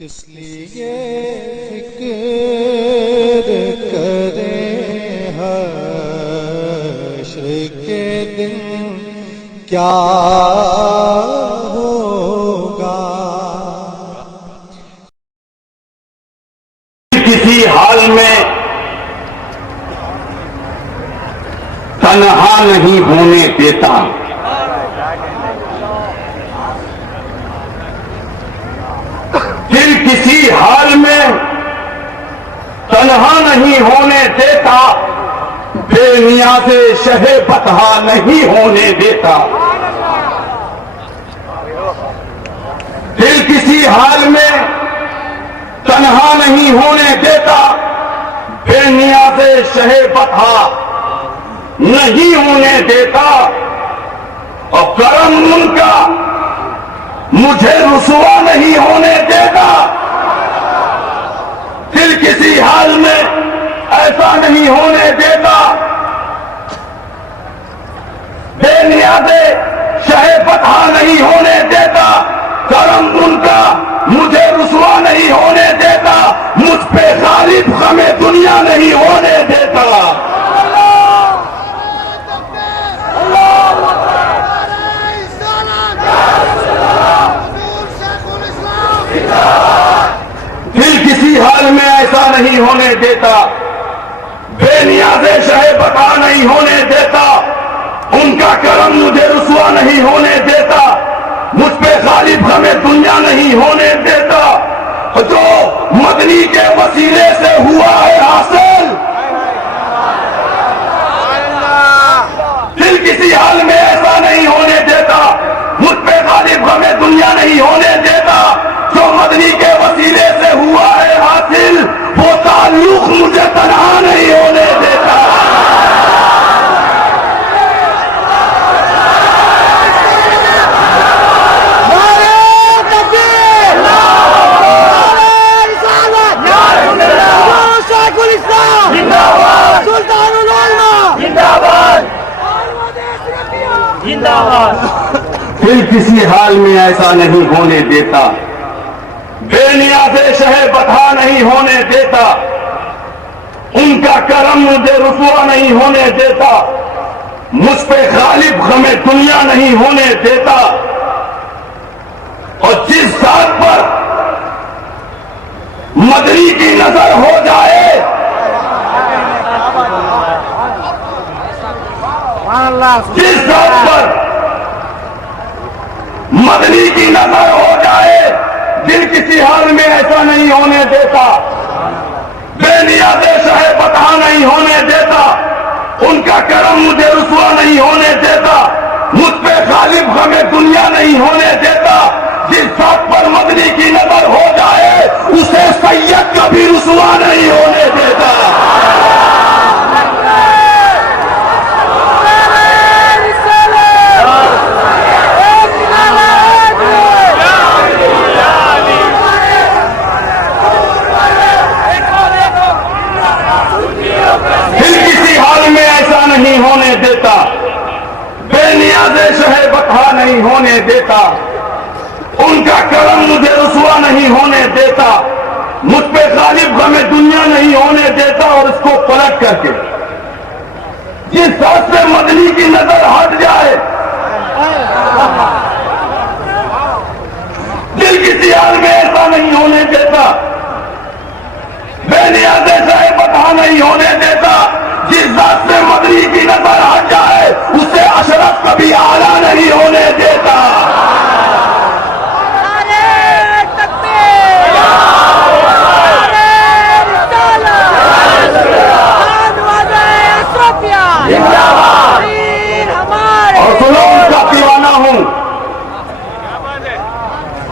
किस लिए फिक्र करें हश्र के दिन क्या होगा। किसी हाल में तन्हा नहीं होने देता। दिल किसी हाल में तन्हा नहीं होने देता, बेनियाज़े शहे बतहा नहीं होने देता। दिल किसी हाल में तन्हा नहीं होने देता, बेनियाज़े शहे बतहा नहीं होने देता। और करम उनका मुझे रुसवा नहीं होने देता। दिल किसी हाल में ऐसा नहीं होने देता, बेनियाज़े शहे बतहा नहीं होने देता। करम उनका मुझे रुसवा नहीं होने देता, मुझ पे गालिब गमे दुनिया नहीं होने देता। दिल किसी हाल में ऐसा नहीं होने देता, बेनियाज़े शहे बता नहीं होने देता। उनका करम मुझे रुसवा नहीं होने देता, मुझ पे गालिब हमें दुनिया नहीं होने देता। जो मदनी के वसीले से हुआ है हासिल, दिल किसी हाल में ऐसा नहीं होने देता, मुझ पे गालिब हमें दुनिया नहीं होने देता। जो मदनी के वसीले से हुआ है हासिल, वो ताल्लुक मुझे तन्हा नहीं होने देता। दिल किसी हाल में ऐसा नहीं होने देता, बेनियाज़े शहे बता नहीं होने देता। उनका करम मुझे रुसवा नहीं होने देता, मुझ पे गालिब गमे दुनिया नहीं होने देता। और जिस जात पर मदनी की नजर हो जाए, जिस जात पर मदनी की नजर हो जाए, दिल किसी हाल में ऐसा नहीं होने देता, बेनियाज़े शहे बता नहीं होने देता। उनका करम मुझे रुसवा नहीं होने देता, मुझ पे गालिब हमें दुनिया नहीं होने देता। जिस जात पर मदनी की नजर हो जाए, उसे सैयद कभी रुसवा नहीं होने देता। नहीं होने देता, बेनियाज़े शहे बता नहीं होने देता। उनका करम मुझे रुसवा नहीं होने देता, मुझ पे गालिब गमे दुनिया नहीं होने देता। और इसको पलट करके जिस जात से मदनी की नजर हट जाए, दिल किसी हाल में ऐसा नहीं होने देता, बेनियाज़े शहे बता नहीं होने देता। जिस जात से मदनी की नजर हट जाए, उसे अशरफ कभी आला नहीं होने देता। और सुनो, उनका दीवाना हूं,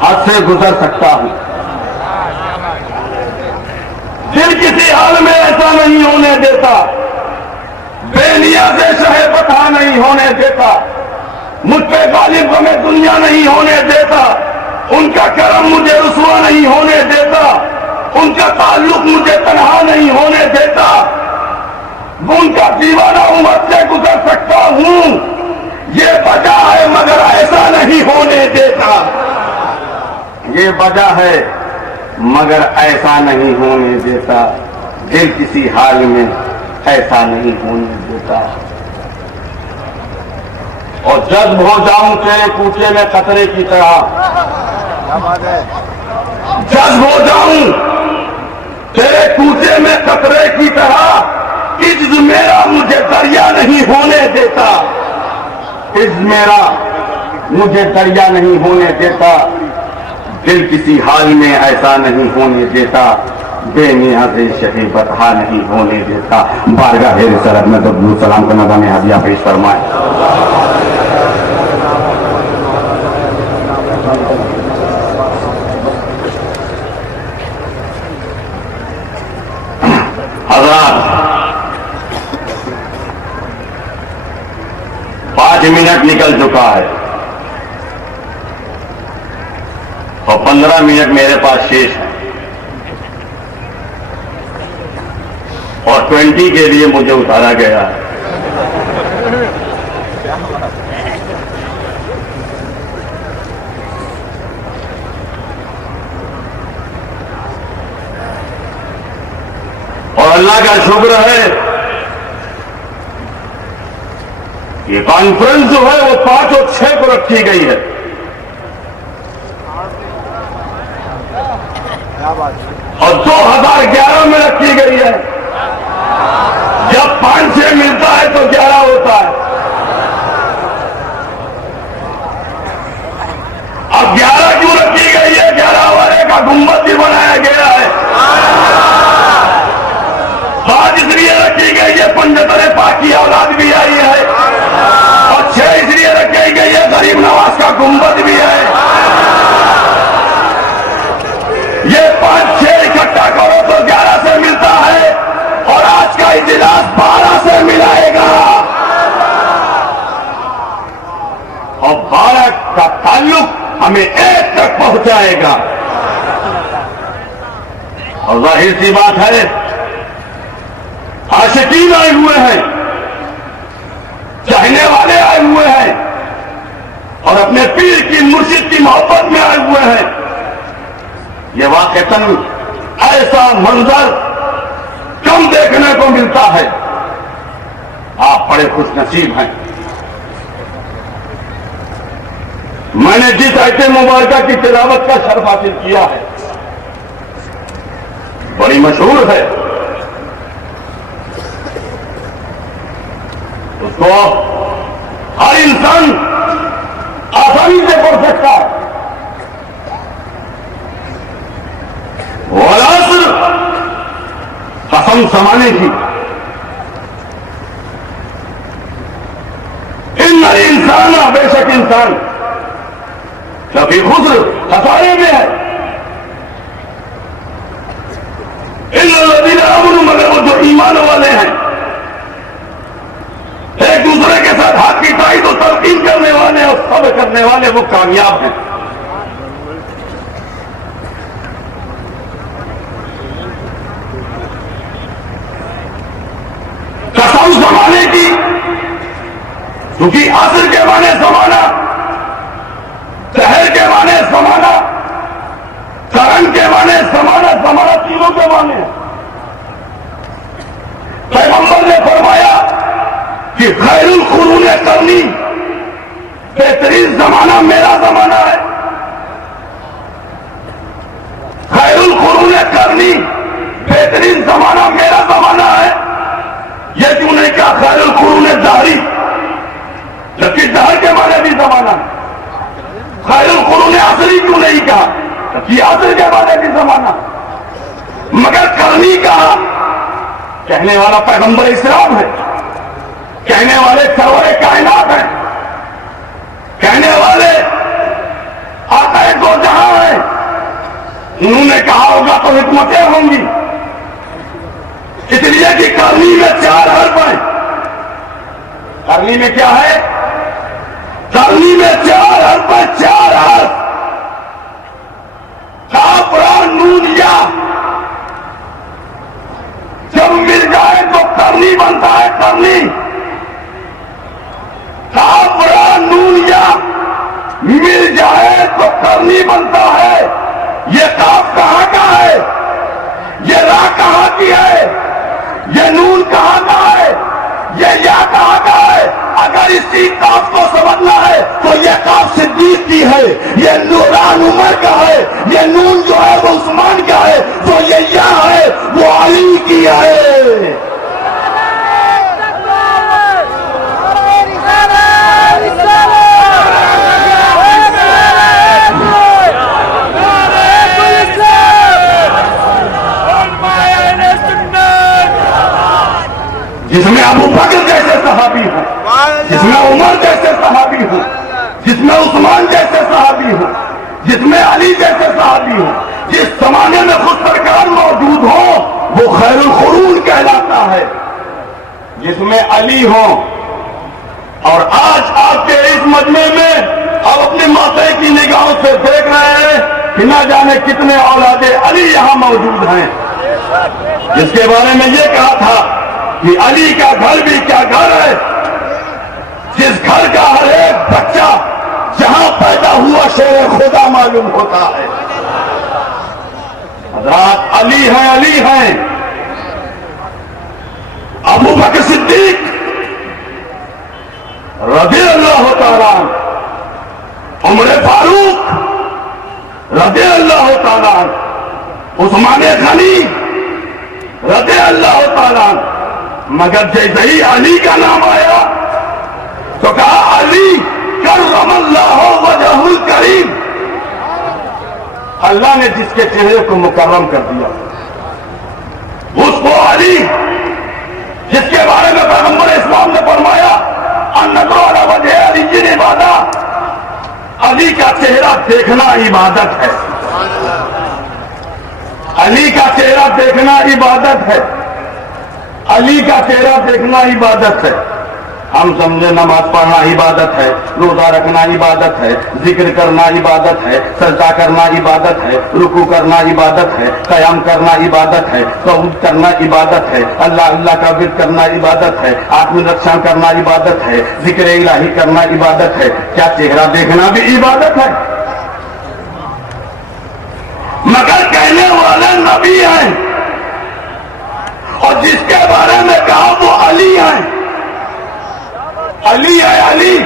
हद से गुजर सकता हूं। दिल किसी हाल में ऐसा नहीं होने देता, बेनियाज़े शहे बता नहीं होने देता। मुझ पे गालिब हमें दुनिया नहीं होने देता। उनका करम मुझे रुसवा नहीं होने देता, उनका ताल्लुक मुझे तन्हा नहीं होने देता। उनका दीवाना उम्र से गुजर सकता हूं, ये वजह है मगर ऐसा नहीं होने देता। ये वजह है मगर ऐसा नहीं होने देता, दिल किसी हाल में ऐसा नहीं होने देता। और जज्ब हो जाऊं तेरे कूचे में खतरे की तरह, जज्ब हो जाऊं तेरे कूचे में खतरे की तरह, इज्ज मेरा मुझे दरिया नहीं होने देता, इज्ज मेरा मुझे दरिया नहीं होने देता, दिल किसी हाल में ऐसा नहीं होने देता, बेनियाज़े शहे बतहा नहीं होने देता। बारगाह रिसालत में दरूद सलाम का नज़ाम हदिया पेश फरमाए। हज़रात, 5 मिनट निकल चुका है और 15 मिनट मेरे पास शेष है और 20 के लिए मुझे उतारा गया है। और अल्लाह का शुक्र है ये कॉन्फ्रेंस जो है वो 5 और 6 को रखी गई है और 2011 में रखी गई है। जब 5-6 मिलता है तो 11 होता है। अब 11 क्यों रखी गई है? 11 वाले का गुंबद भी बनाया गया है। 5 इसलिए रखी गई है पंजतरे पाक की औलाद भी आई है और 6 इसलिए रखी गई है गरीब नवाज का गुंबद भी है। ये 5-6 इकट्ठा करो तो 11 से मिलता है और आज का इजलास 12 से मिलाएगा और 12 का ताल्लुक हमें 1 तक पहुंचाएगा। और जाहिर सी बात है आशिकीन आए हुए हैं, चाहने वाले आए हुए हैं और अपने पीर की मुर्शिद की मोहब्बत में आए हुए हैं। ये वाकईतन ऐसा मंजर कम देखने को मिलता है। आप बड़े खुश नसीब हैं। मैंने जिस आयत मुबारका की तिलावत का शर्फ हासिल किया है बड़ी मशहूर है, उसको हर इंसान आसानी से पढ़ सकता है। वलासर कसम समाने की, इन इंसान बेशक इंसान कभी खुसर खसारे में है। इन लदीन आमनू, मगर वो जो ईमान वाले हैं, एक दूसरे के साथ हाथ की ताईद और तलकीन करने वाले और सब्र करने वाले, वो कामयाब हैं। कसम जमाने की, क्योंकि असर के माने जमाना, शहर के माने जमाना, करन के माने जमाना, जमाना तीनों के माने। पैगंबर ने फरमाया कि खैरुल कुरून करनी, बेहतरीन जमाना मेरा जमाना है। खैरुल कुरून करनी, बेहतरीन जमाना मेरा जमाना है। यह क्यों नहीं कहा खैरुल कुरून दहरी, जबकि दहर के माने भी जमाना। खैरुल कुरून असरी क्यों नहीं कहा, जबकि असर के माने भी जमाना। मगर करनी कहा, कहने वाला पैगंबर इस्लाम है, कहने वाले सरवरे कायनात हैं, कहने वाले आकाए दो जहां हैं। उन्होंने कहा होगा तो हिकमतें होंगी, इसलिए कि करनी में 4 हर्फ हैं। करनी में क्या है? करनी में 4 हर्फ है, 4 हर्फ। काफ रा नून या जब मिल जाए तो करनी बनता है। करनी काफ रा नून या मिल जाए तो करनी बनता है। ये काफ कहां का इस काफ को समझना है तो ये काफ सिद्दीक की है, ये नूरान उमर का है, ये नून जो है वो उस्मान का है, तो ये या है वो अली की है। जिसमें अबू बकर जैसे सहाबी हो, जिसमें उमर जैसे सहाबी हो, जिसमें उस्मान जैसे सहाबी हो, जिसमें अली जैसे सहाबी हो, जिस जमाने में खुद सरकार मौजूद हो वो खैरुल कुरून कहलाता है। जिसमें अली हो, और आज आपके इस मजमे में आप अपने माता की निगाहों से देख रहे हैं कि न जाने कितने औलादे अली यहां मौजूद हैं। जिसके बारे में ये कहा था कि अली का घर भी क्या घर है, जिस घर का हर एक बच्चा जहां पैदा हुआ शेर खुदा मालूम होता है। हज़रात अली हैं, अली हैं। अबू बकर सिद्दीक रज़ियल्लाहु तआला, उमर फारूक रज़ियल्लाहु तआला, उस्मान गनी रज़ियल्लाहु तआला। मगर जैसे ही अली का नाम आया तो कहा अली करमल्लाहु वजहुल करीम। अल्लाह ने जिसके चेहरे को मुकर्रम कर दिया उसको अली, जिसके बारे में पैगंबर इस्लाम ने फरमाया अन्नज़र अला वजह अली इबादत, अली का चेहरा देखना इबादत है। अली का चेहरा देखना इबादत है। अली का चेहरा देखना इबादत है। हम समझे नमाज पढ़ना इबादत है, रोजा रखना इबादत है, जिक्र करना इबादत है, सजदा करना इबादत है, रुकू करना इबादत है, कयाम करना इबादत है, सऊद करना इबादत है, अल्लाह अल्लाह का विद करना इबादत है, आत्मरक्षा करना इबादत है, जिक्र इलाही करना इबादत है। क्या चेहरा देखना भी इबादत है? मगर कहने वाले नबी हैं और जिसके बारे में कहा वो अली है। अली है अली।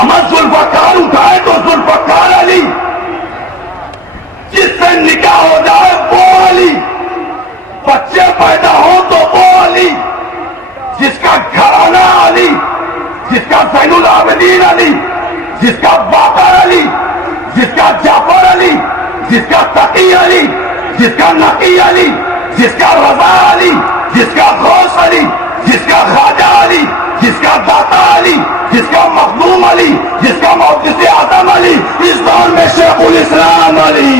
अमर जुल्फकार उठाए तो जुल्फकार अली, जिससे निकाह हो जाए वो अली, बच्चे पैदा हो तो वो अली, जिसका घराना अली, जिसका ज़ैनुल आबिदीन अली, जिसका बाकर अली, जिसका जाफर अली, जिसका तकी अली, जिसका नकी अली, जिसका रजा अली, जिसका गौस अली, जिसका ख्वाजा अली, जिसका दाता अली, जिसका मखदूम अली, जिसका मुहद्दिस आज़म अली, इस दौर में शेखुल इस्लाम अली।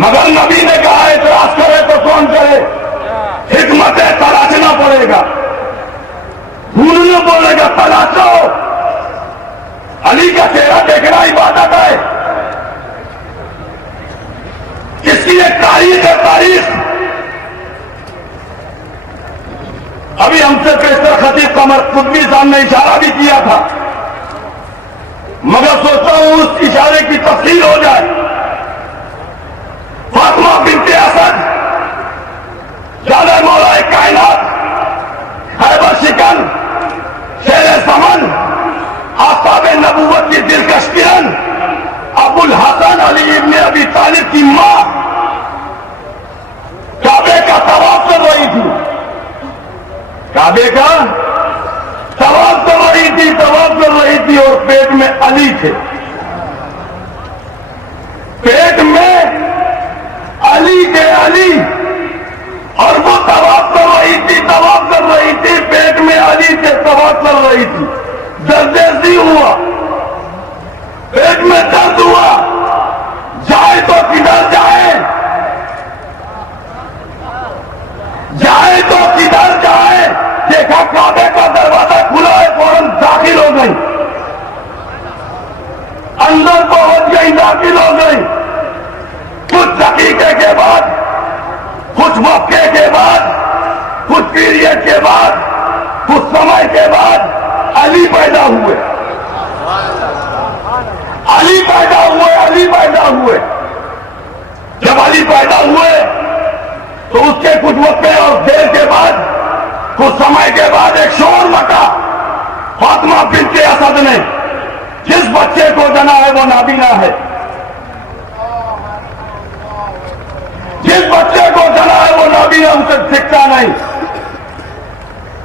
मगर नबी ने कहा इतराज करे तो कौन करे, हिकमत तलाशना पड़ेगा, ढूंढना पड़ेगा, तलाशो। अली का चेहरा देखना इबादत है। इसकी एक तारीख है, तारीख। अभी हमसे पेशतर खतीब कमर कुतबी साहब ने इशारा भी किया था, मगर सोचता हूं उस इशारे की तफसील हो जाए। फातिमा बिन्ते असद जाने मौलाए कायनात, खैबर शिकन, शेरे समन, आफताबे नबूवत की दिलकश किरण, अबुल हसन अली इब्ने अबी तालिब की मां काबे का तवाफ कर रही थी। काबे का तवाफ कर रही थी, तवाफ कर रही थी और पेट में अली थे। पेट में अली के अली, और वो तवाफ कर रही थी, तवाफ कर रही थी, पेट में अली थे, तवाफ कर रही थी। दर्द हुआ, पेट में दर्द हुआ, जाए तो किधर जाए, जाए तो किधर जाए। देखा काबे का दरवाजा खुला है, फौरन दाखिल हो गई, अंदर पहुंच गई, दाखिल हो गई। कुछ दकीके के बाद, कुछ मौके के बाद पीरियड के बाद, कुछ समय के बाद अली पैदा हुए। अली पैदा हुए, अली पैदा हुए। जब अली पैदा हुए तो उसके कुछ वक्त और देर के बाद, कुछ समय के बाद एक शोर मचा। फातिमा बिन्ते असद ने जिस बच्चे को जना है वो नाबीना है, जिस बच्चे को जना है वो नाबीना, उसे दिखता नहीं।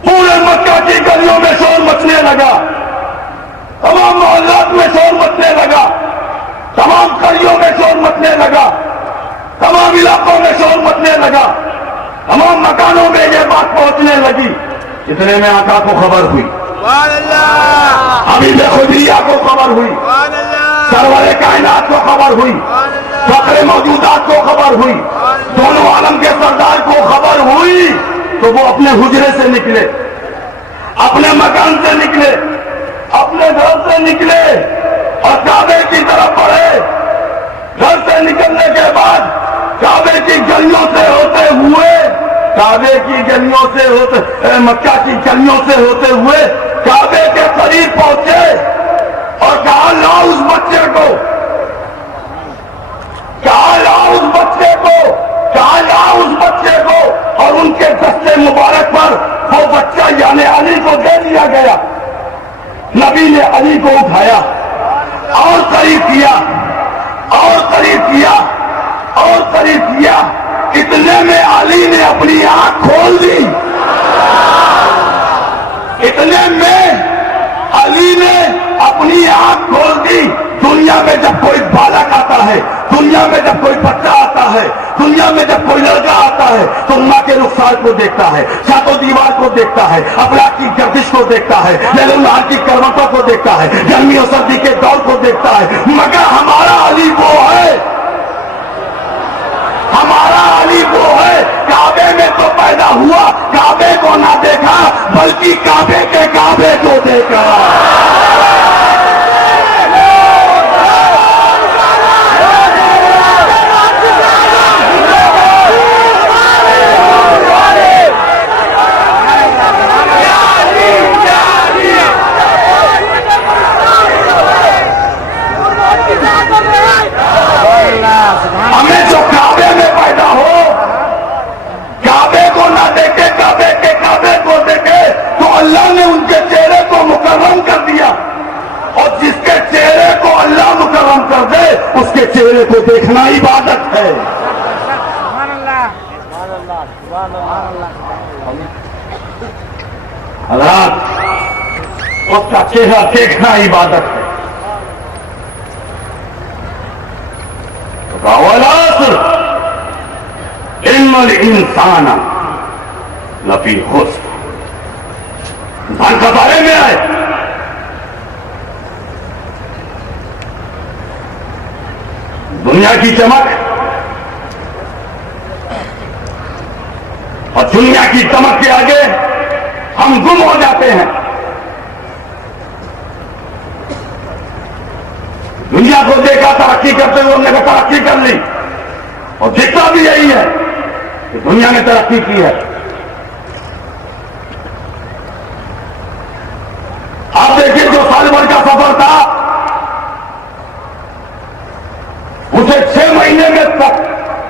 पूरे मक्का की गलियों में शोर मचने लगा, तमाम मोहल्लात में शोर मचने लगा, तमाम गलियों में शोर मचने लगा, तमाम इलाकों में शोर मचने लगा, तमाम मकानों में ये बात पहुंचने लगी। इतने में आका को खबर हुई, हबीब खुदिया को खबर हुई, सरवर कायनात को खबर हुई, फखरे मौजूदात को खबर हुई, दोनों आलम के सरदार को खबर हुई। तो वो अपने हुजरे से निकले, अपने मकान से निकले, अपने घर से निकले और काबे की तरफ बढ़े। घर से निकलने के बाद काबे की गलियों से होते हुए, काबे की गलियों से होते, मक्का की गलियों से होते हुए काबे के करीब पहुंचे और कहा लाओ उस बच्चे को, कहा लाओ उस बच्चे को, कहा लाओ उस बच्चे को। और उनके दस्ते मुबारक पर वो बच्चा यानी अली को दे दिया गया। नबी ने अली को उठाया और करीब किया और करीब किया और करीब किया। इतने में अली ने अपनी आंख खोल दी, इतने में अली ने अपनी आंख खोल दी। दुनिया में जब कोई बालक आता है, दुनिया में जब कोई बच्चा आता है, दुनिया में जब कोई लड़का आता है तो माँ के रुखसार को देखता है, छातों दीवार को देखता है, अफलाक की गर्दिश को देखता है, लैलुलहार की करवटों को देखता है, गर्मी और सर्दी के दौर को देखता है। मगर हमारा अली वो है, हमारा अली वो है। काबे में तो पैदा हुआ, काबे को ना देखा बल्कि काबे के काबे को देखा। हमें जो काबे में पैदा हो, काबे को ना देखे, काबे के काबे को देखे तो अल्लाह ने उनके चेहरे को मुकर्रम कर दिया। और जिसके चेहरे को अल्लाह मुकर्रम कर दे उसके चेहरे को देखना इबादत है। अल्लाह उसका चेहरा देखना इबादत है। इन्नल इंसान लफी खुस्र, इंसान खसारे में आए। दुनिया की चमक और दुनिया की चमक के आगे हम गुम हो जाते हैं। दुनिया को देखा तरक्की करते हुए हमने तरक्की कर ली और दिखता भी यही है कि दुनिया ने तरक्की की है। आप देखिए जो साल भर का सफर था उसे 6 महीने में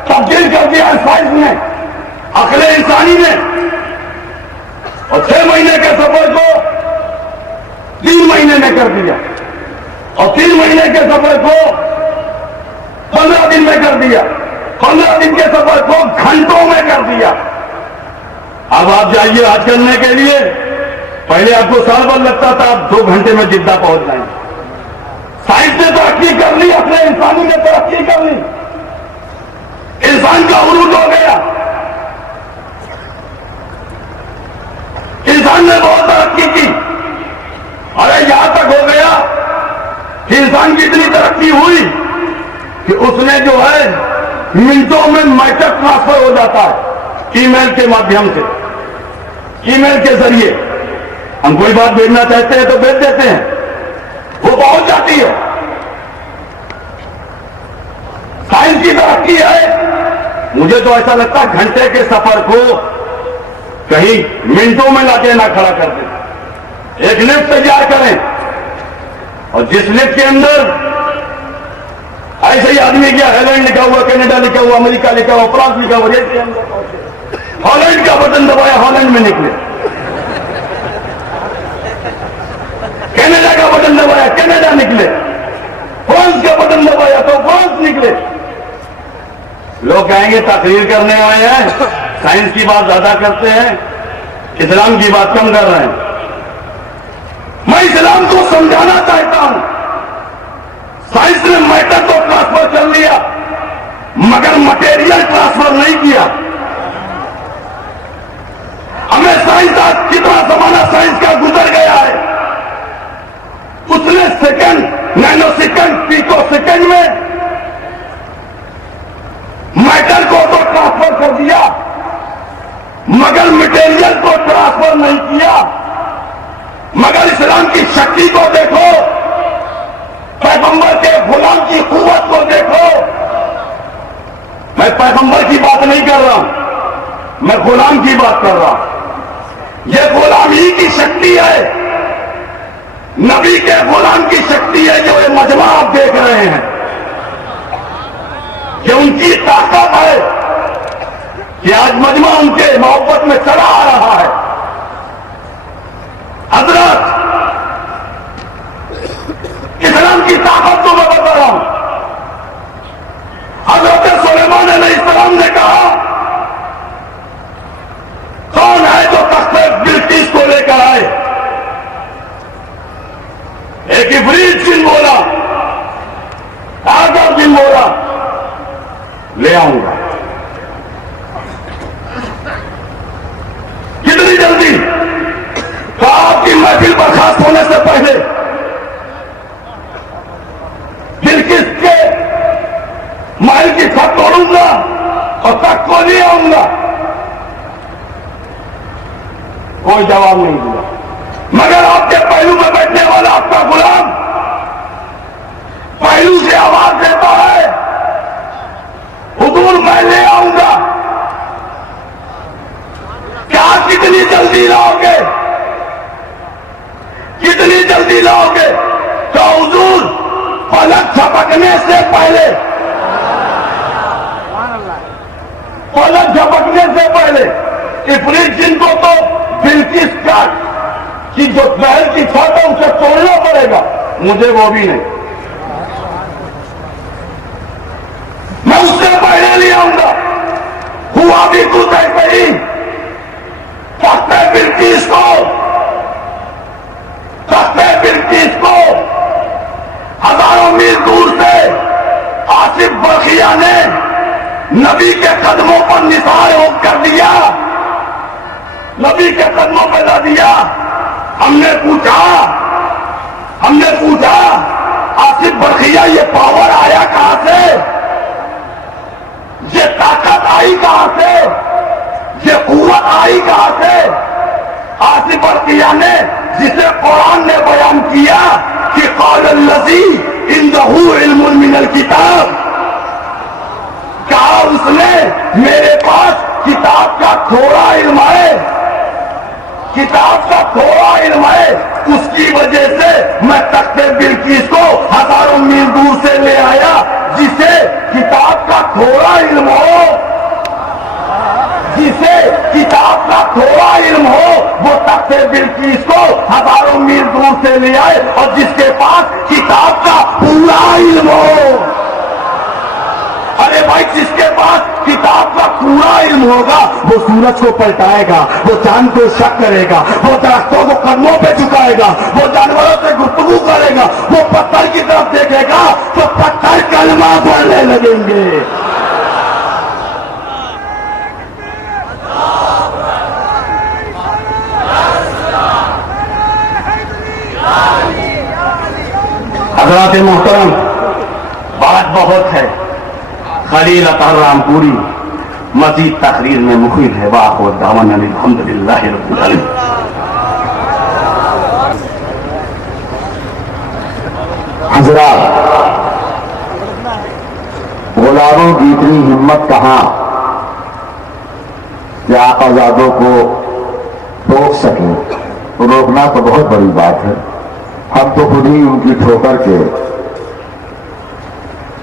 तब्दील कर दिया साइंस ने, अकले इंसानी ने, और 6 महीने के सफर को 3 महीने में कर दिया और 3 महीने के सफर को 15 दिन में कर दिया, 15 दिन के सफर को घंटों में कर दिया। अब आप जाइए हज करने के लिए, पहले आपको साल भर लगता था, आप 2 घंटे में जिद्दा पहुंच जाएंगे। साइंस ने तरक्की कर ली, अपने इंसानी ने तरक्की कर ली, इंसान का उरूज हो गया, इंसान ने बहुत तरक्की की। अरे यहां तक हो गया कि इंसान की इतनी तरक्की हुई कि उसने जो है मिनटों में मैसेज ट्रांसफर हो जाता है ईमेल के माध्यम से। ईमेल के जरिए हम कोई बात भेजना चाहते हैं तो भेज देते हैं, वो पहुंच जाती है। साइंस की तरक्की है। मुझे तो ऐसा लगता है घंटे के सफर को कहीं मिनटों में लाके ना खड़ा कर दे। एक लिफ्ट तैयार करें और जिस लिफ्ट के अंदर ऐसे ही आदमी गया, हॉलैंड लिखा हुआ, कनाडा लिखा हुआ, अमेरिका लिखा हुआ, फ्रांस लिखा हुआ, जैसे अंदर पहुंचे, हॉलैंड का बटन दबाया, हॉलैंड में निकले, कनाडा का बटन दबाया, कनाडा निकले, फ्रांस का बटन दबाया तो फ्रांस निकले। लोग कहेंगे तकरीर करने आए हैं, साइंस की बात ज्यादा करते हैं, इस्लाम की बात कम कर रहे हैं। मैं इस्लाम को समझाना चाहता हूं। साइंस ने मैटर तो ट्रांसफर कर लिया मगर मटेरियल ट्रांसफर नहीं किया। हमें साइंस आज कितना जमाना साइंस का गुजर गया है, उसने second, nano second, pico second में मैटर को तो ट्रांसफर कर दिया मगर मटेरियल को ट्रांसफर नहीं किया। मगर इस्लाम की शक्ति को देखो, पैगंबर के गुलाम की कुव्वत को देखो। मैं पैगंबर की बात नहीं कर रहा हूं, मैं गुलाम की बात कर रहा हूं। यह गुलामी की शक्ति है, नबी के गुलाम की शक्ति है जो ये मजमा आप देख रहे हैं। ये उनकी ताकत है कि आज मजमा उनके मोहब्बत में चला आ रहा है। हजरत, इस्लाम की ताकत को मैं बता रहा हूं। हजरत सुलेमान अलैहिस्सलाम ने कहा, कौन है जो तख्ते बिल्किस को लेकर आए? एक इफरीत जिन बोला, आजम जिन बोला, ले आऊंगा। कितनी जल्दी? तो आपकी महफिल बर्खास्त होने से पहले बिल्किस के महल की छत तोड़ूंगा और तक को ले आऊंगा। कोई जवाब नहीं दिया। मगर आपके पहलू में बैठने वाला आपका गुलाम पहलू से आवाज देता है, हुजूर मैं ले आऊंगा। क्या कितनी जल्दी लाओगे? कितनी जल्दी लाओगे? तो हुजूर पलक झपकने से पहले, पलक झपकने से पहले इफरीत जिनको तो बिल्किस का कि जो महल की छत है उसे तोड़ना पड़ेगा, मुझे वो भी नहीं। मैं उससे पहले ले आऊंगा। हुआ भी कुछ ऐसे ही, तख्ते बिल्किस को, तख्ते बिल्किस को हजारों मील दूर से आसिफ बरखिया ने नबी के कदमों पर निसार कर दिया, नबी के कदमों पर ला दिया। हमने पूछा आसिफ बरखिया ये पावर आया कहां से, ये ताकत आई कहां से, ये कुव्वत आई कहां से? आसिफ बरखिया ने, जिसे कुरान ने बयान किया कि क़ालल्लज़ी इंदहू इल्मुन मिनल किताब, कहा उसने मेरे पास किताब का थोड़ा इल्म है, किताब का थोड़ा इल्म है। उसकी वजह से मैं तख्ते बिल्किस को हजारों मील दूर से ले आया। जिसे किताब का थोड़ा इल्म हो, जिसे किताब का थोड़ा इल्म हो, वो तख्ते बिल्किस को हजारों मील दूर से ले आए। और जिसके पास किताब का पूरा इल्म हो, अरे भाई जिसके पास किताब का पूरा इल्म होगा वो सूरज को पलटाएगा, वो चांद को शक करेगा, वो दरख्तों को कदमों पे झुकाएगा, वो जानवरों से गुफ्तगू करेगा, वो पत्थर की तरफ देखेगा तो पत्थर कलमा पढ़ने लगेंगे। हज़रात मोहतरम, बात बहुत है, खलील अतार रामपुरी मजीद तकरीर में मुखिर है। वाह दावन अल्हम्दुलिल्लाह रब्बिल आलमीन। हज़रात, गुलामों की इतनी हिम्मत कहां कि आकाज़ादों को रोक सके। तो रोकना तो बहुत बड़ी बात है। हम तो खुद ही उनकी ठोकर के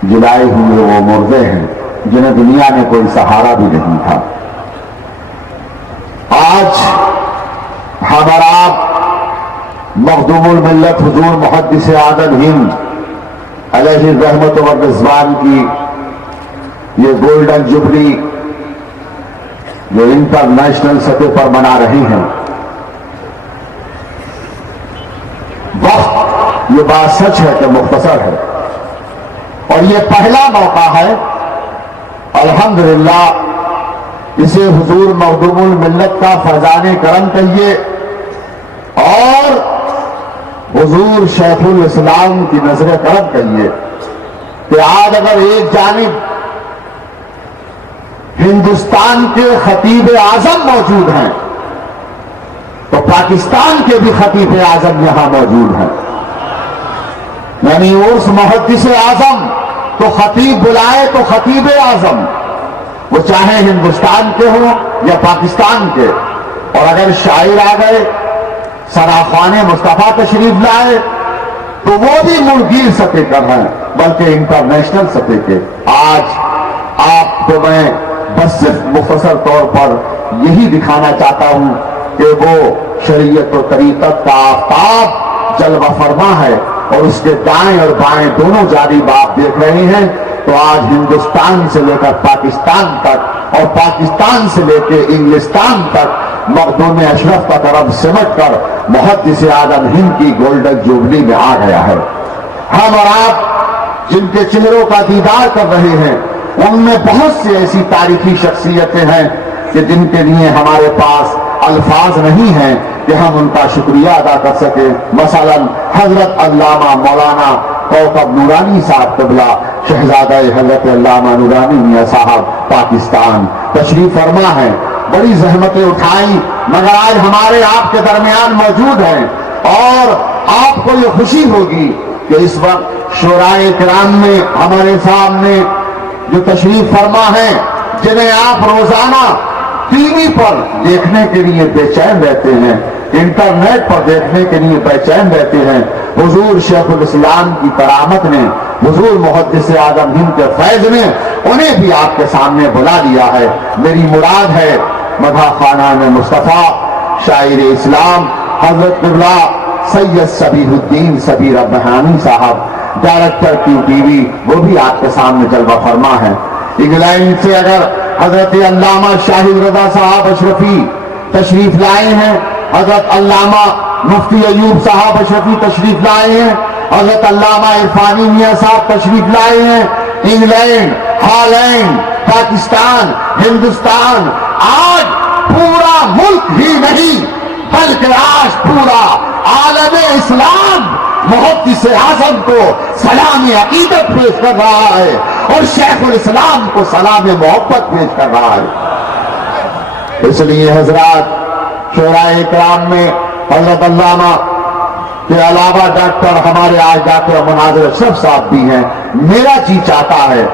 जिलाए हुए वो मुर्दे हैं जिन्हें दुनिया में कोई सहारा भी नहीं था। आज हमारा मखदूमुल मिल्लत हुजूर मुहद्दिस आदम हिंद अलैहि रहमत व रिज़वान की ये गोल्डन जुबली जो इंटरनेशनल सतह पर मना रही हैं, वक्त ये बात सच है कि मुख्तसर है और ये पहला मौका है अल्हम्दुलिल्लाह इसे हुजूर मखदूमुल मिल्लत का फैजाने करम कहिए और हुजूर शेखुल इस्लाम की नजर करम कहिए कि आज अगर एक जानिब हिंदुस्तान के खतीब आजम मौजूद हैं तो पाकिस्तान के भी खतीब आजम यहां मौजूद हैं। यानी उस मुहद्दिस आजम तो खतीब बुलाए तो खतीब आजम, वो चाहे हिंदुस्तान के हों या पाकिस्तान के। और अगर शायर आ गए, सराखाने मुस्तफा तशरीफ लाए तो वो भी मुल्कीर सतह पर हैं, बल्कि इंटरनेशनल सतह के। आज आपको मैं बस सिर्फ मुख्तसर तौर पर यही दिखाना चाहता हूं कि वो शरीयत और तरीकत का आफताब जलवा फरमा है और उसके दाएं और बाएं दोनों जानिब आप देख रहे हैं। तो आज हिंदुस्तान से लेकर पाकिस्तान तक और पाकिस्तान से लेकर इंग्लिस्तान तक मखदूम अशरफ का तरफ सिमट कर मुहद्दिस आदम हिंद की गोल्डन जुबली में आ गया है। हम और आप जिनके चेहरों का दीदार कर रहे हैं उनमें बहुत सी ऐसी तारीखी शख्सियतें हैं कि जिनके लिए हमारे पास अल्फाज नहीं हैं कि हम उनका शुक्रिया अदा कर सके। मसलन हजरत अल्लामा मौलाना कौकब नूरानी साहब क़िबला शहजादा हजरत अल्लामा नूरानी मियां साहब पाकिस्तान तशरीफ फरमा है। बड़ी जहमतें उठाई मगर आज हमारे आपके दरमियान मौजूद हैं और आपको ये खुशी होगी कि इस वक्त शोराए किराम में हमारे सामने जो तशरीफ फरमा है, जिन्हें आप रोजाना टीवी पर देखने के लिए बेचैन रहते हैं, इंटरनेट पर देखने के लिए बेचैन रहते हैं, हुजूर शेखुल इस्लाम की करामत ने, हुजूर मुहद्दिस आदम हिंद के फैज ने उन्हें भी आपके सामने बुला लिया है। मेरी मुराद है मधा खाना में मुस्तफा शायर इस्लाम हजरत क़िबला सैयद सबीहुद्दीन सबीर अब्बानी साहब डायरेक्टर QTV, वो भी आपके सामने जलवा फरमा है। इंग्लैंड से अगर हजरत अल्लामा शाहिद रजा साहब अशरफी तशरीफ लाए हैं, हजरत अल्लामा मुफ्ती अयूब साहब अशरफी तशरीफ लाए हैं, हजरत अल्लामा इरफानी मियां साहब तशरीफ लाए हैं। इंग्लैंड, हॉलैंड, पाकिस्तान, हिंदुस्तान, आज पूरा मुल्क ही नहीं बल्कि आज पूरा आलम इस्लाम मुहद्दिस आज़म को सलाम अकीदत पेश कर रहा है और शेखुल इस्लाम को सलाम मोहब्बत पेश कर रहा है। इसलिए हजरात शोराए किराम में हजरत अल्लामा के अलावा डॉक्टर हमारे आज डॉक्टर मुनाज़िर अशरफ साहब भी हैं। मेरा जी चाहता है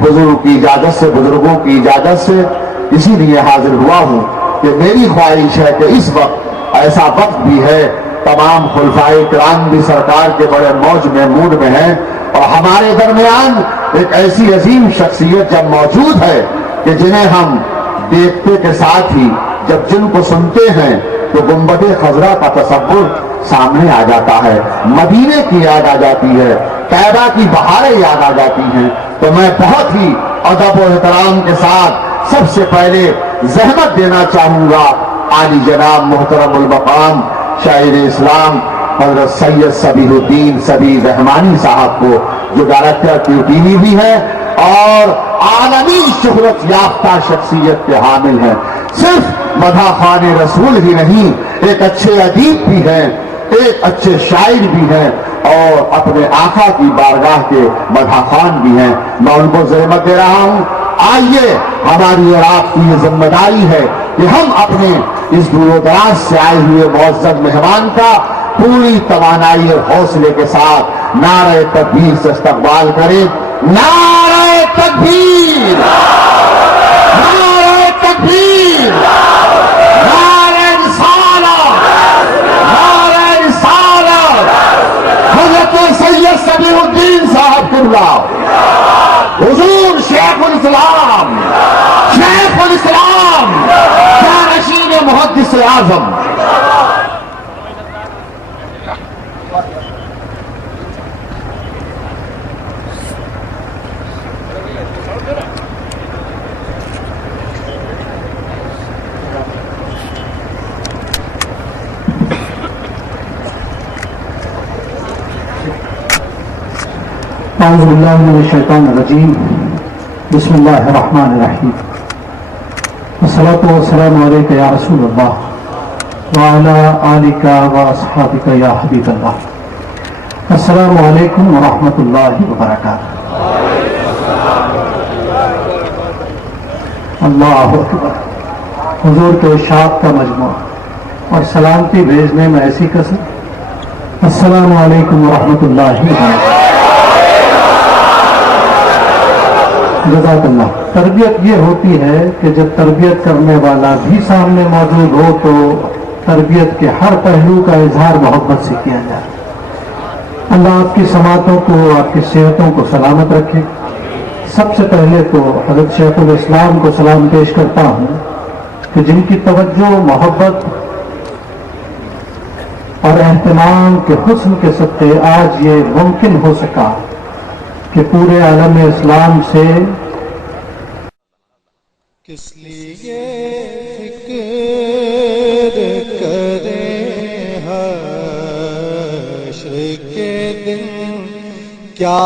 बुजुर्गों की इजाजत से, बुजुर्गों की इजाजत से इसीलिए हाजिर हुआ हूं कि मेरी ख्वाहिश है कि इस वक्त ऐसा वक्त भी है, तमाम खुलफाए किराम भी सरकार के बड़े मौज में मूड में हैं और हमारे दरमियान एक ऐसी अजीम शख्सियत जब मौजूद है कि जिन्हें हम देखते के साथ ही जब जिनको सुनते हैं तो गुंबद खजरा का तसव्वुर सामने आ जाता है, मदीने की याद आ जाती है, तैबा की बहारें याद आ जाती हैं। तो मैं बहुत ही अदब और एहतराम के साथ सबसे पहले जहमत देना चाहूंगा आली जनाब मोहतरमुल मकाम शायर इस्लाम हजरत सैयद सबीहुद्दीन सबीर रहमानी साहब को, जो डायरेक्टर QTV भी है और आलमी शोहरत याफ्ता शख्सियत के हामिल हैं। सिर्फ मधा खाने रसूल ही नहीं, एक अच्छे अदीब भी हैं, एक अच्छे शायर भी हैं और अपने आका की बारगाह के मधा खान भी हैं। मैं उनको जहमत दे रहा हूं। आइए, हमारी और आपकी ये जिम्मेदारी है कि हम अपने इस दूरदराज से आए हुए मुअज़्ज़ज़ मेहमान का पूरी तवानाई और हौसले के साथ नारे तकबीर से इस्तकबाल करें। नारे तकबीर, नारे तकबीर, नारे जिंदाबाद। हुजूर शेखुल इस्लाम जानशीन मुहद्दिस आजम। औज़ु बिल्लाहि मिनश शैतानिर रजीम। बिस्मिल्लाहिर रहमानिर रहीम। अस्सलातु वस्सलामु अलैका या रसूलल्लाह व अला आलिका व अस्हाबिका या हबीबल्लाह। अस्सलामु अलैकुम व रहमतुल्लाहि व बरकातुहू। अल्लाहु अकबर। हुजूर के इरशाद का मजमूआ और सलामती भेजने में ऐसी कसर। अस्सलामु अलैकुम व रहमतुल्लाहि व बरकातुहू। जज़ाकल्लाह। तरबियत ये होती है कि जब तरबियत करने वाला भी सामने मौजूद हो तो तरबियत के हर पहलू का इजहार मोहब्बत से किया जाए। अल्लाह आपकी समातों को, आपकी सेहतों को सलामत रखे। सबसे पहले तो हज़रत शेखुल इस्लाम को सलाम पेश करता हूँ कि जिनकी तवज्जो, मोहब्बत और एहतमाम के हुस्न के सत्ते आज ये मुमकिन हो सका कि पूरे आलम इस्लाम से किस लिए फिक्र करें हश्र के दिन क्या